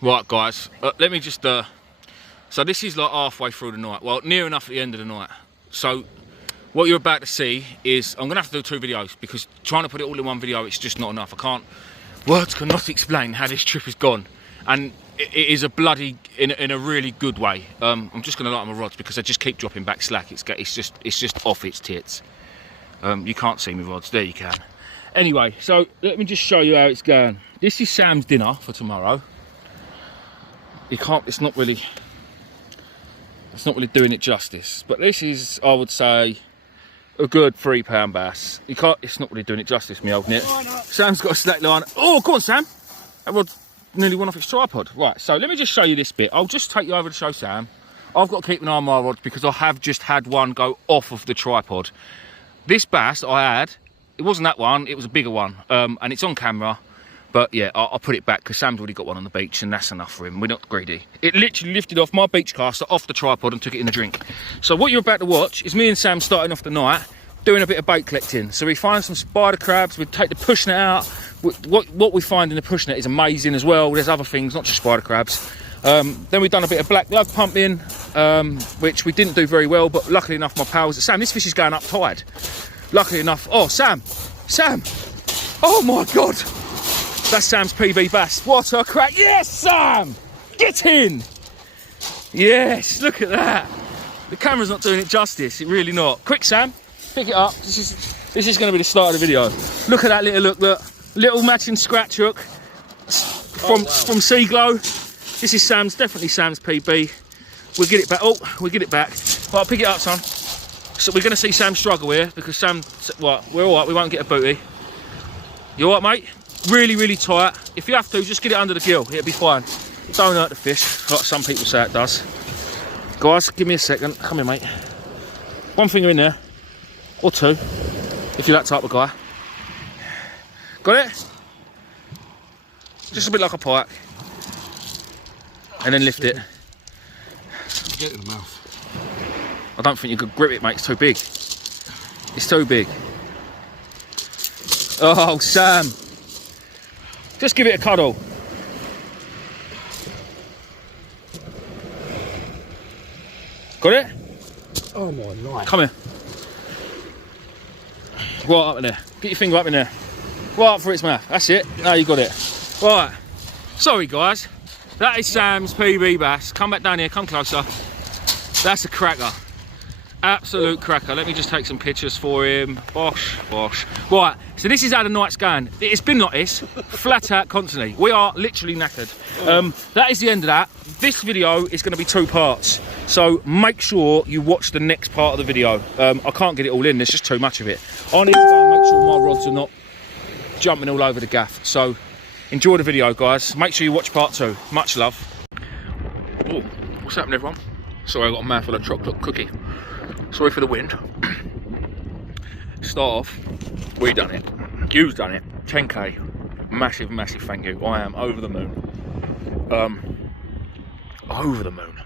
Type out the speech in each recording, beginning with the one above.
Right, guys, let me just, so this is like halfway through the night. Well, near enough at the end of the night. So what you're about to see is, I'm gonna have to do 2 videos because trying to put it all in one video, it's just not enough. Words cannot explain how this trip has gone. And it is a bloody, in a really good way. I'm just gonna light my rods because they just keep dropping back slack. It's just off its tits. You can't see me rods, there you can. Anyway, so let me just show you how it's going. This is Sam's dinner for tomorrow. It's not really doing it justice. But this is, I would say, a good £3 bass. It's not really doing it justice, me holding it. Sam's got a slack line. Oh, go on, Sam. That rod's nearly went off its tripod. Right, so let me just show you this bit. I'll just take you over to show Sam. I've got to keep an eye on my rods because I have just had one go off of the tripod. This bass I had, it wasn't that one, it was a bigger one. And it's on camera. But yeah, I'll put it back because Sam's already got one on the beach and that's enough for him. We're not greedy. It literally lifted off my beach caster off the tripod and took it in a drink. So what you're about to watch is me and Sam starting off the night doing a bit of bait collecting. So we find some spider crabs, we take the push net out. What we find in the push net is amazing as well. There's other things, not just spider crabs. Then we've done a bit of black lug pumping, which we didn't do very well, but luckily enough my pals, Sam, this fish is going up tide. Luckily enough, oh Sam, oh my God. That's Sam's PB bass. What a crack. Yes, Sam! Get in! Yes, look at that. The camera's not doing it justice. It really not. Quick, Sam. Pick it up. This is going to be the start of the video. Look at that little look. Little matching scratch hook from Seaglow. This is definitely Sam's PB. We'll get it back. Oh, we'll get it back. Right, pick it up, son. So we're going to see Sam struggle here because Sam, well, we're all right. We won't get a booty. You all right, mate? Really, really tight. If you have to, just get it under the gill. It'll be fine. Don't hurt the fish, like some people say it does. Guys, give me a second. Come here, mate. 1 finger in there. Or 2. If you're that type of guy. Got it? Just a bit like a pike. And then lift it. Get it in the mouth. I don't think you could grip it, mate. It's too big. It's too big. Oh, Sam. Just give it a cuddle. Got it? Oh my life. Come here. Right up in there. Get your finger up in there. Right up for its mouth. That's it. Now you got it. Right. Sorry guys. That is Sam's PB bass. Come back down here. Come closer. That's a cracker. Absolute cracker. Let me just take some pictures for him. Bosh. Right, so this is how the night's going. It's been like this, flat out constantly. We are literally knackered. That is the end of that. This video is going to be 2 parts. So make sure you watch the next part of the video. I can't get it all in, there's just too much of it. I need to go and make sure my rods are not jumping all over the gaff. So enjoy the video, guys. Make sure you watch part 2. Much love. Oh, what's happening, everyone? Sorry, I got a mouthful of chocolate cookie. Sorry for the wind. Start off, we done it. You've done it. 10k. Massive thank you. I am over the moon. Over the moon.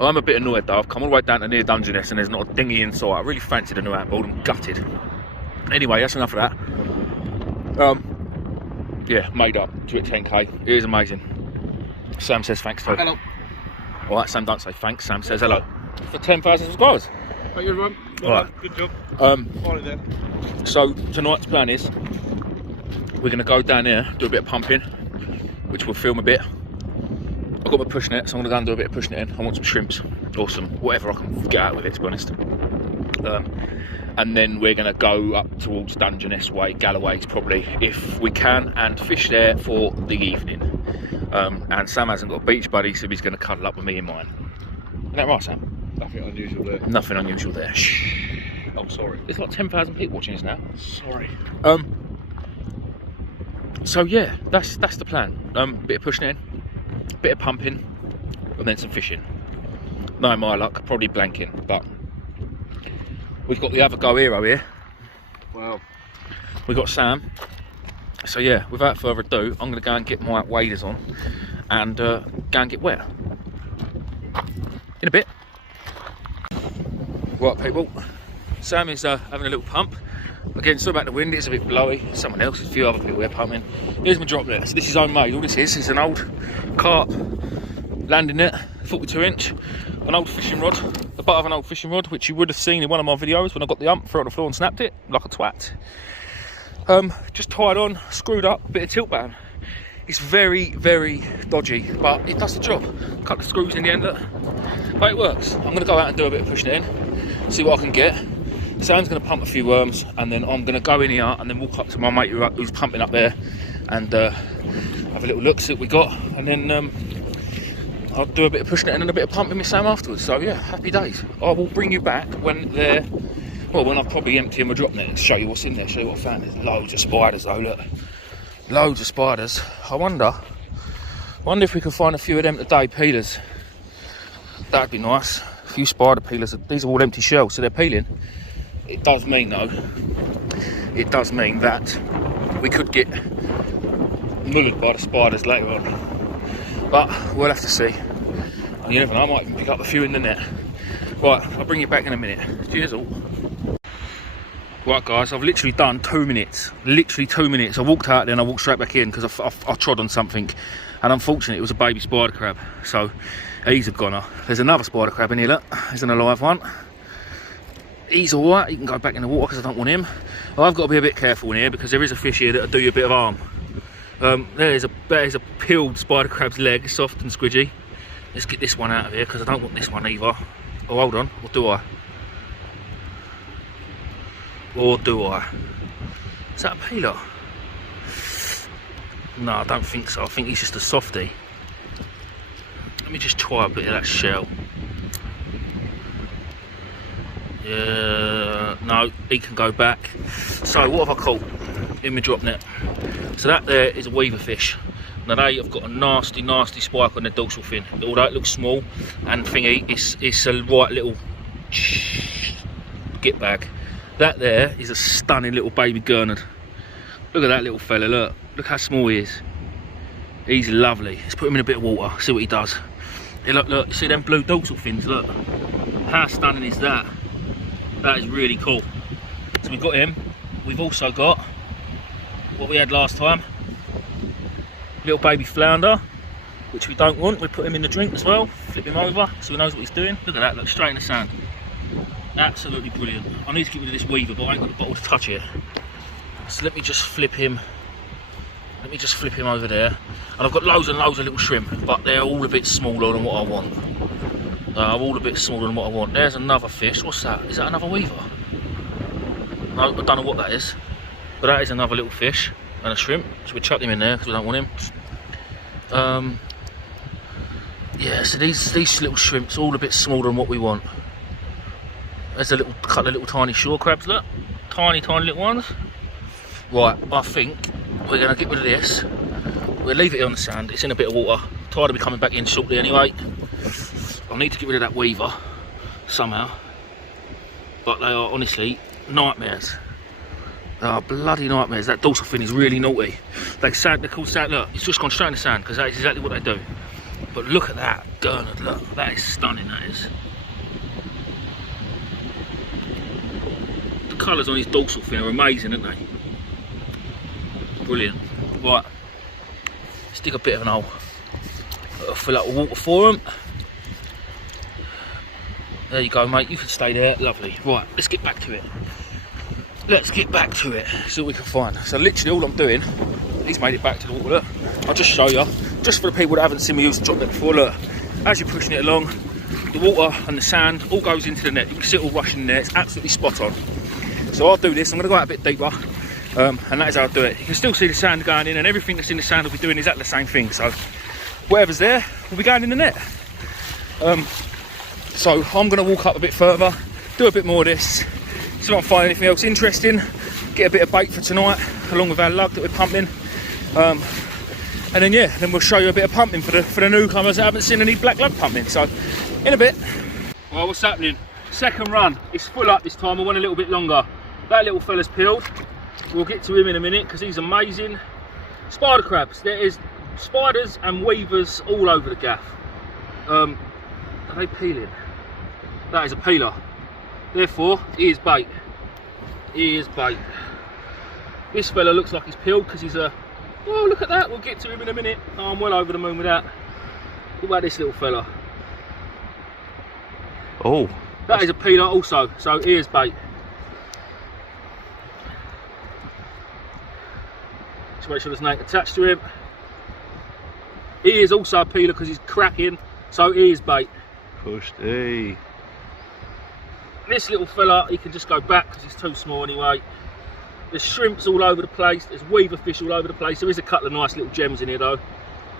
I'm a bit annoyed though. I've come all the way down to near Dungeness and there's not a dinghy in sight. I really fancied a new outboard. I'm gutted. Anyway, that's enough of that. Yeah, made up to it 10k. It is amazing. Sam says thanks too. Hello. Alright, Sam don't say thanks. Sam says hello. For 10,000 subscribers. Thank you everyone. Right. Good job. There. So tonight's plan is we're going to go down there, do a bit of pumping, which we'll film a bit. I've got my push net, so I'm going to go and do a bit of push netting. I want some shrimps or some whatever I can get out with it, to be honest. And then we're going to go up towards Dungeness way, Galloway's probably, if we can, and fish there for the evening. And Sam hasn't got a beach buddy, so he's going to cuddle up with me in mine. Isn't that right, Sam? Nothing unusual there. Nothing unusual there. Shh. I'm sorry. There's like 10,000 people watching this now. Sorry. So yeah, that's the plan. Bit of pushing in, bit of pumping, and then some fishing. No, my luck, probably blanking, but we've got the other Go Hero here. Wow. We've got Sam. So yeah, without further ado, I'm gonna go and get my waders on and go and get wet. In a bit. Right, people. Sam is having a little pump. Again, sorry about the wind, it's a bit blowy. Someone else, a few other people here pumping. Here's my drop net. So this is homemade. All this is an old carp landing net, 42 inch, an old fishing rod, the butt of an old fishing rod, which you would have seen in one of my videos when I got the ump, threw it on the floor and snapped it like a twat. Just tied on, screwed up, a bit of tilt band. It's very, very dodgy, but it does the job. Cut the screws in the end, look. But it works. I'm going to go out and do a bit of pushing it in, see what I can get. Sam's going to pump a few worms, and then I'm going to go in here and then walk up to my mate who's pumping up there and have a little look, see what we got, and then I'll do a bit of pushing it in and a bit of pumping with Sam afterwards. So yeah, happy days. I will bring you back when they're, well, when I've probably emptied my drop net, show you what's in there, show you what I found. There's loads of spiders though, look. Loads of spiders. I wonder if we can find a few of them today, peelers. That'd be nice. A few spider peelers. These are all empty shells, so they're peeling. It does mean though, it does mean that we could get mullered by the spiders later on. But we'll have to see. And you never know, I might even pick up a few in the net. Right, I'll bring you back in a minute. Cheers all. Right guys, I've literally done 2 minutes. Literally 2 minutes. I walked out then I walked straight back in because I trod on something. And unfortunately it was a baby spider crab. So he's a goner. There's another spider crab in here, look. There's an alive one. He's alright, he can go back in the water because I don't want him. I've got to be a bit careful in here because there is a fish here that'll do you a bit of harm. There's a peeled spider crab's leg, soft and squidgy. Let's get this one out of here because I don't want this one either. Oh, hold on, or do I? Or do I? Is that a peeler? No, I don't think so. I think he's just a softie. Let me just try a bit of that shell. Yeah, no, he can go back. So what have I caught in my drop net? So that there is a weaver fish. Now they have got a nasty, nasty spike on their dorsal fin. Although it looks small and thingy, it's a right little get bag. That there is a stunning little baby gurnard. Look at that little fella, look. Look how small he is. He's lovely. Let's put him in a bit of water, see what he does. Hey, look, you see them blue dorsal fins, look. How stunning is that? That is really cool. So we've got him. We've also got what we had last time. Little baby flounder, which we don't want. We put him in the drink as well. Flip him over so he knows what he's doing. Look at that, look, straight in the sand. Absolutely brilliant. I need to get rid of this weaver, but I ain't got the bottle to touch it. So let me just flip him. Let me just flip him over there. And I've got loads and loads of little shrimp, but they're all a bit smaller than what I want. All a bit smaller than what I want. There's another fish. What's that? Is that another weaver? No, I don't know what that is. But that is another little fish and a shrimp. So we chuck him in there because we don't want him. Yeah, so these little shrimps all a bit smaller than what we want. There's a little couple of little tiny shore crabs, look. Tiny, tiny little ones. Right, I think we're going to get rid of this. We'll leave it here on the sand. It's in a bit of water. Tide will be coming back in shortly anyway. I need to get rid of that weaver somehow. But they are honestly nightmares. They are bloody nightmares. That dorsal fin is really naughty. They're called sand. Look, it's just gone straight in the sand because that is exactly what they do. But look at that gurnard, look. That is stunning, that is. The colours on his dorsal fin are amazing, aren't they? Brilliant. Right, let's dig a bit of an hole. I'll fill up with water for him. There you go, mate, you can stay there, lovely. Right, let's get back to it. Let's get back to it, see what we can find. So literally all I'm doing, he's made it back to the water, look. I'll just show you, just for the people that haven't seen me use the drop net before, look. As you're pushing it along, the water and the sand all goes into the net. You can see it all rushing in there, it's absolutely spot on. So I'll do this, I'm gonna go out a bit deeper. And that is how I do it. You can still see the sand going in, and everything that's in the sand will be doing exactly the same thing. So whatever's there will be going in the net. So I'm going to walk up a bit further, do a bit more of this, see if I can find anything else interesting, get a bit of bait for tonight, along with our lug that we're pumping. And then yeah, then we'll show you a bit of pumping for the newcomers that haven't seen any black lug pumping. So in a bit. Well, what's happening? Second run. It's full up this time. I went a little bit longer. That little fella's peeled. We'll get to him in a minute because he's amazing. Spider crabs. There is spiders and weavers all over the gaff. Are they peeling? That is a peeler. Therefore, he is bait. He is bait. This fella looks like he's peeled because he's a... Oh, look at that. We'll get to him in a minute. Oh, I'm well over the moon with that. What about this little fella? Oh. That is a peeler also, so here's bait. Just make sure there's nothing attached to him. He is also a peeler because he's cracking, so here's bait. Pushed. Hey. This little fella, he can just go back because he's too small anyway. There's shrimps all over the place, there's weaver fish all over the place. There is a couple of nice little gems in here though.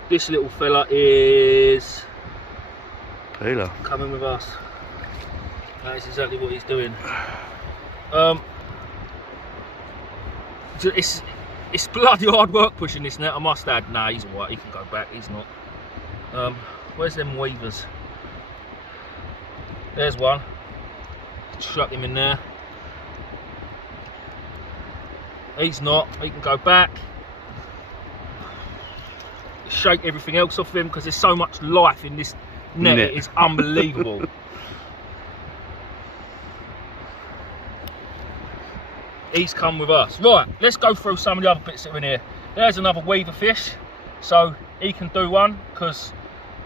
This little fella is... Peeler. Coming with us. That is exactly what he's doing. It's bloody hard work pushing this net, I must add. Nah, he's alright, he can go back, he's not. Where's them weavers? There's one. Chuck him in there. He's not, he can go back. Shake everything else off him because there's so much life in this net. It is unbelievable. He's come with us. Right, let's go through some of the other bits that are in here. There's another weaver fish, so he can do one because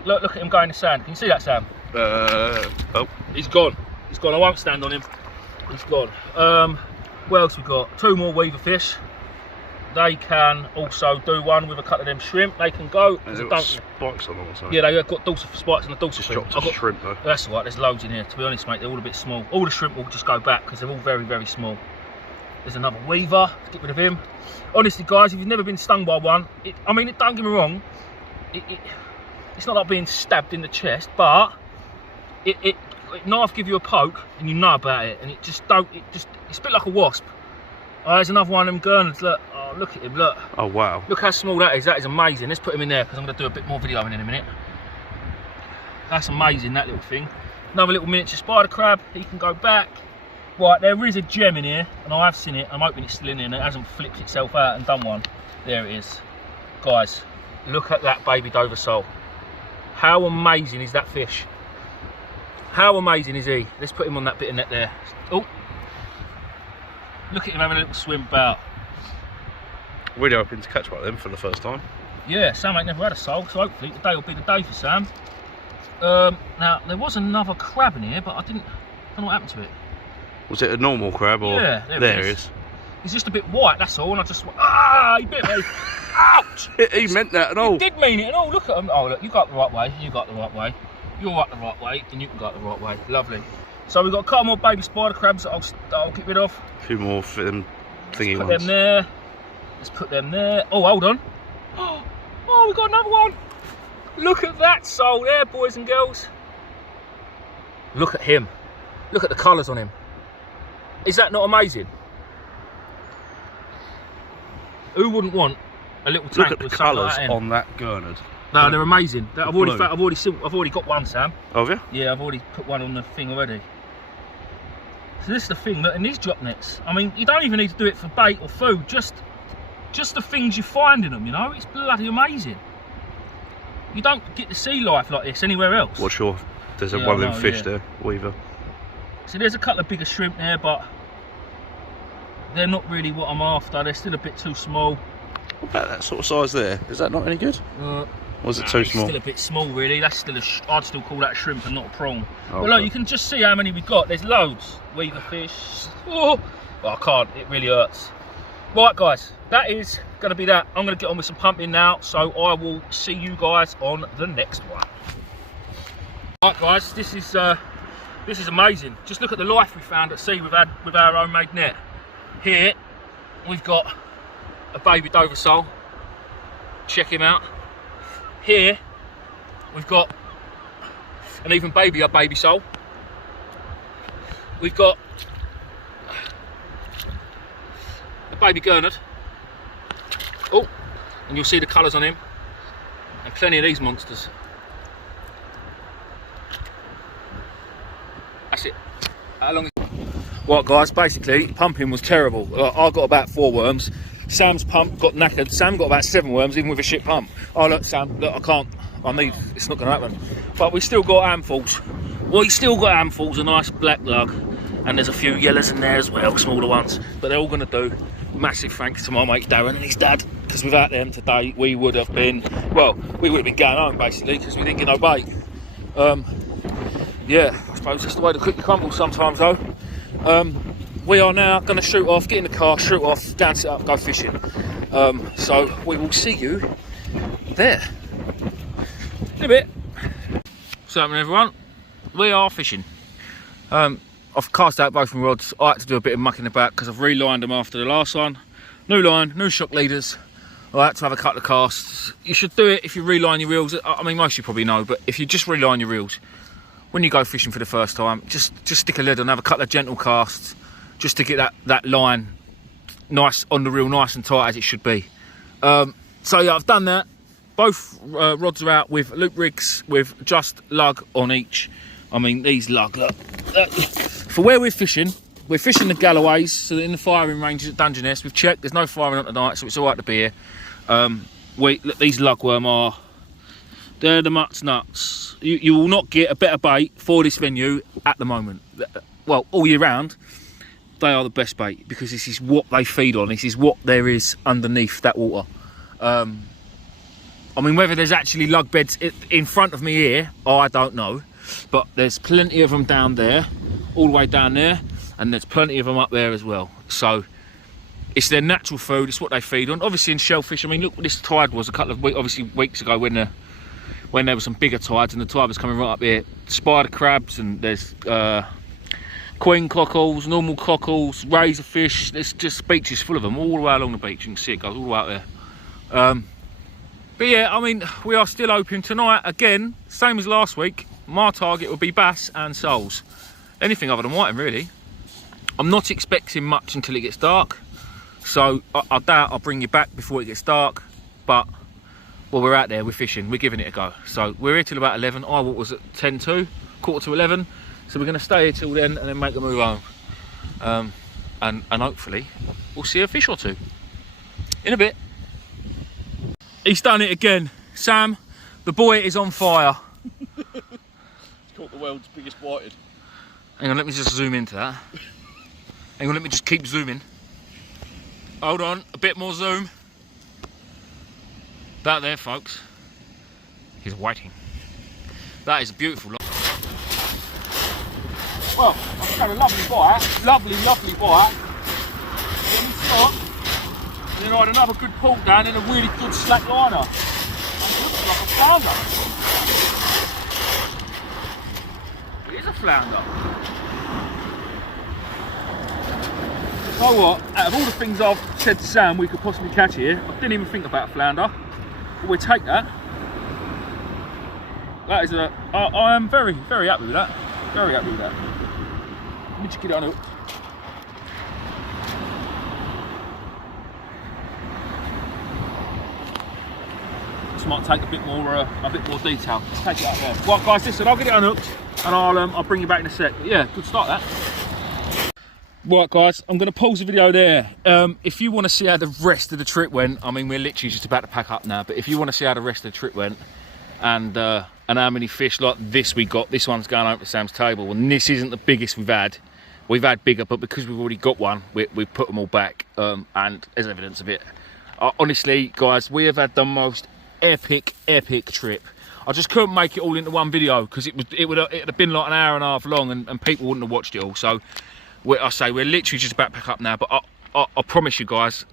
look at him going in the sand. Can you see that, Sam? Oh. He's gone. He's gone. I won't stand on him. He's gone. What else we got? 2 more weaver fish. They can also do one with a couple of them shrimp. They can go. They've got spikes on them or something. Yeah, they've got dorsal spikes on the dorsal fin. Dropped a shrimp though. That's all right. There's loads in here. To be honest, mate, they're all a bit small. All the shrimp will just go back because they're all very, very small. There's another weaver. Let's get rid of him. Honestly, guys, if you've never been stung by one, I mean, don't get me wrong. It's not like being stabbed in the chest, but it knife give you a poke and you know about it, and it's a bit like a wasp. There's another one of them gurnards. Look, oh, look at him. Look. Oh wow. Look how small that is. That is amazing. Let's put him in there because I'm going to do a bit more video in a minute. That's amazing, that little thing. Another little miniature spider crab. He can go back. Right, there is a gem in here, and I have seen it. I'm hoping it's still in here and it hasn't flipped itself out and done one. There it is. Guys, look at that baby Dover sole. How amazing is that fish? How amazing is he? Let's put him on that bit of net there. Oh, look at him having a little swim about. Really hoping to catch one of them for the first time. Yeah, Sam ain't never had a sole, so hopefully today will be the day for Sam. Now, there was another crab in here, but I don't know what happened to it. Was it a normal crab or? Yeah, there it is. He's just a bit white, that's all, and I just went, ah, he bit me. Ouch! He meant that at all. He did mean it at all. Look at him. Oh, look, you got the right way. You got the right way. You're up the right way, and you can go the right way. Lovely. So we've got a couple more baby spider crabs that I'll get rid of. A few more for them thingy Put ones. them there. Let's put them there. Oh, hold on. Oh, we've got another one. Look at that sole there, boys and girls. Look at him. Look at the colours on him. Is that not amazing? Who wouldn't want a little tank Look at the with something like colours that in? on that gurnard. No, they're amazing. I've blue. already got one, Sam. Have you? Yeah, I've already put one on the thing already. So this is the thing, that in these drop nets, I mean, you don't even need to do it for bait or food, just the things you find in them, you know? It's bloody amazing. You don't get to see life like this anywhere else. What's your... There's Yeah, one of I them know, fish yeah. there, weaver. So there's a couple of bigger shrimp there, but they're not really what I'm after. They're still a bit too small. What about that sort of size there? Is that not any good? Or is it too small? Still a bit small, really. That's still I'd still call that a shrimp and not a prawn. Oh, But look, okay. you can just see how many we've got. There's loads. Weaver fish. Oh, well, I can't. It really hurts. Right, guys, that is going to be that. I'm going to get on with some pumping now, so I will see you guys on the next one. Right, guys, this is amazing. Just look at the life we found at sea with our homemade net. Here, we've got a baby Dover sole. Check him out. Here, we've got an even baby sole. We've got a baby gurnard. Oh, and you'll see the colours on him. And plenty of these monsters. That's it. How long is it? Right, guys, basically, pumping was terrible. I got about 4 worms. Sam's pump got knackered. Sam got about 7 worms, even with a shit pump. Oh, look, Sam, look, I can't. It's not going to happen. But we still got handfuls. We still got handfuls, a nice black lug. And there's a few yellows in there as well, smaller ones. But they're all going to do. massive thanks to my mate Darren and his dad, because without them today we would have been, well, we would have been going home basically, because we didn't get no bait. Yeah, I suppose that's the way the cookie crumbles sometimes though. We are now going to shoot off, get in the car, shoot off, down, sit up, go fishing. So we will see you there in a bit. What's happening, everyone? We are fishing. I've cast out both my rods. I had to do a bit of mucking about because I've relined them after the last one. New line, new shock leaders. I had to have a couple of casts. You should do it if you reline your reels. I mean, most of you probably know, but if you just reline your reels, when you go fishing for the first time, just stick a lid on, have a couple of gentle casts, just to get that line nice on the reel, nice and tight as it should be. So yeah, I've done that. Both rods are out with loop rigs with just lug on each. I mean, these lug, look. For where we're fishing the Galloways, so in the firing ranges at Dungeness. We've checked, there's no firing on tonight, so it's all right to be here. Look, these lugworm are, they're the mutt's nuts. You will not get a better bait for this venue at the moment. Well, all year round, they are the best bait, because this is what they feed on. This is what there is underneath that water. I mean, whether there's actually lug beds in front of me here, I don't know. But there's plenty of them down there, all the way down there, and there's plenty of them up there as well. So it's their natural food, it's what they feed on. Obviously in shellfish, I mean, look what this tide was a couple of weeks ago when there were some bigger tides and the tide was coming right up here. Spider crabs, and there's queen cockles, normal cockles, razorfish. There's just beaches full of them all the way along the beach. You can see it goes all the way out there. But yeah, I mean, we are still open tonight again, same as last week. My target would be bass and soles. Anything other than whiting, really. I'm not expecting much until it gets dark, so I doubt I'll bring you back before it gets dark. But well, we're out there, we're fishing, we're giving it a go. So we're here till about 11. I was at 10 to, quarter to 11. So we're going to stay here till then and then make the move home. And hopefully we'll see a fish or two in a bit. He's done it again. Sam, the boy is on fire. He's caught the world's biggest whited. Hang on, let me just zoom into that. Hang on, let me just keep zooming. Hold on, a bit more zoom. That there, folks, is whiting. That is a beautiful lot. Well, I've had a lovely bite, lovely bite. Then we stop, and then I had another good pull down and a really good slack liner. And it looks like a flounder. It is a flounder. You know what, out of all the things I've said to Sam we could possibly catch here, I didn't even think about a flounder. But we'll take that. That is I am very, very happy with that. Very happy with that. Let me just get it on hook. This might take a bit more detail. Let's take it out there. Right guys, listen, I'll get it unhooked and I'll bring you back in a sec. But yeah, good start that. Right guys, I'm going to pause the video there. If you want to see how the rest of the trip went, I mean we're literally just about to pack up now, but if you want to see how the rest of the trip went and how many fish like this we got, this one's going over to Sam's table, and this isn't the biggest we've had. We've had bigger, but because we've already got one, we've put them all back, and there's evidence of it. Honestly guys, we have had the most epic trip. I just couldn't make it all into one video because it would have been like an hour and a half long, and people wouldn't have watched it all. So I say we're literally just about to pack up now, but I promise you guys,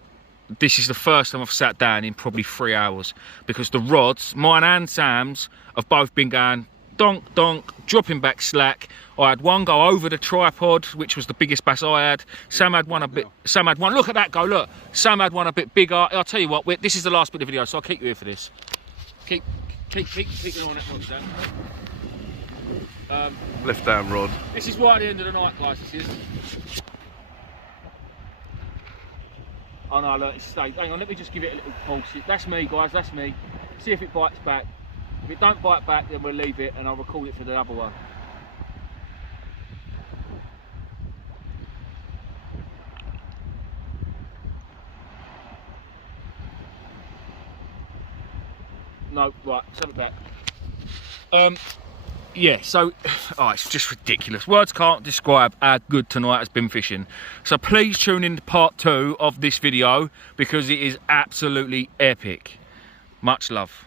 this is the first time I've sat down in probably 3 hours, because the rods, mine and Sam's, have both been going donk donk, dropping back slack. I had one go over the tripod, which was the biggest bass I had. Sam had one look at that go, look. Sam had one a bit bigger. I'll tell you what, this is the last bit of the video, so I'll keep you here for this. Keep on that rod, Sam. Left down rod. This is right at the end of the night, guys, this is. Oh no, look, it's stayed. Hang on, let me just give it a little pulse. That's me, guys, that's me. See if it bites back. If it don't bite back, then we'll leave it and I'll record it for the other one. No, right, let's have it back. yeah, so, oh, it's just ridiculous. Words can't describe how good tonight has been fishing. So please tune in to part 2 of this video because it is absolutely epic. Much love.